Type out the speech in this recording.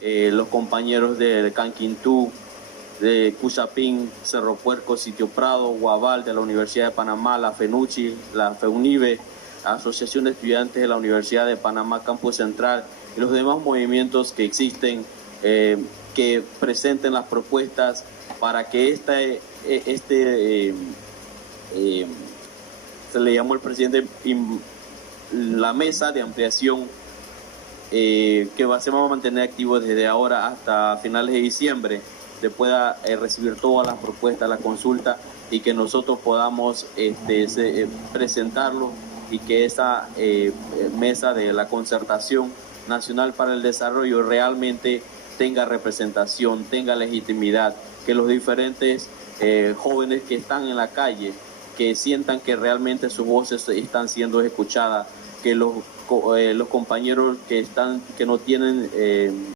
los compañeros de Canquintú, de Cusapín, Cerro Puerco, Sitio Prado, Guabal, de la Universidad de Panamá, la FENUCHI, la FEUNIVE, la Asociación de Estudiantes de la Universidad de Panamá, Campus Central, y los demás movimientos que existen, que presenten las propuestas para que se le llamó el presidente, la mesa de ampliación, que se va a mantener activo desde ahora hasta finales de diciembre, se pueda recibir todas las propuestas, la consulta, y que nosotros podamos presentarlo, y que esa mesa de la concertación nacional para el desarrollo realmente tenga representación, tenga legitimidad, que los diferentes jóvenes que están en la calle, que sientan que realmente sus voces están siendo escuchadas, que los compañeros que no tienen